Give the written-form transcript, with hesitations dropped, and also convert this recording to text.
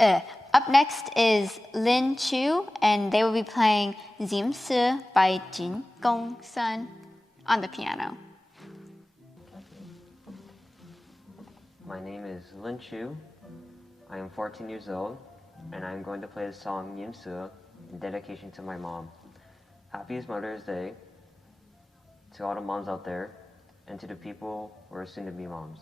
Up next is Linh Chu, and they will be playing Diễm Xưa by Trịnh Công Sơn on the piano. My name is Linh Chu. I am 14 years old, and I am going to play the song Diễm Xưa in dedication to my mom. Happiest Mother's Day to all the moms out there, and to the people who are soon to be moms.